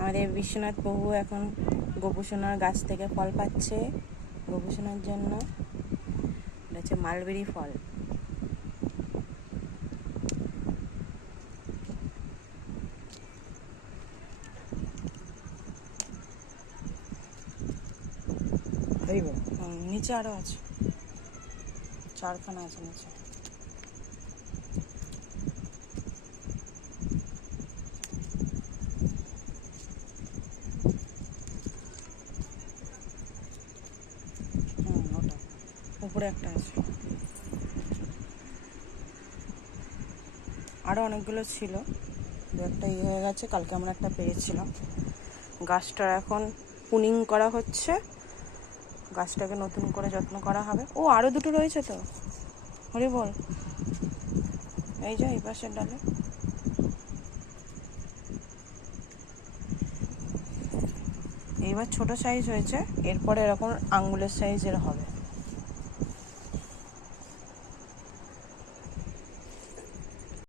আমাদের বিশ্বনাথ প্রভু এখন গোপুসোনার গাছ থেকে ফল পাচ্ছে গোপুসোনার জন্য। এটা হচ্ছে মালবেরি ফল। নিচে আরো আছে, 4খানা আছে নিচে। ওটা উপরে একটা আছে, আরো অনেকগুলো ছিল, একটা হয়ে গেছে। কালকে আমরা একটা পেয়েছিলাম। গাছটা এখন পুনিং করা হচ্ছে, গাছটাকে নতুন করে যত্ন করা হবে। ও আরো দুটো রয়েছে তো, হরি বল। এই যে এই পাশের ডালে এইবার ছোট সাইজ হয়েছে, এরপরে এরকম আঙ্গুলের সাইজের হবে।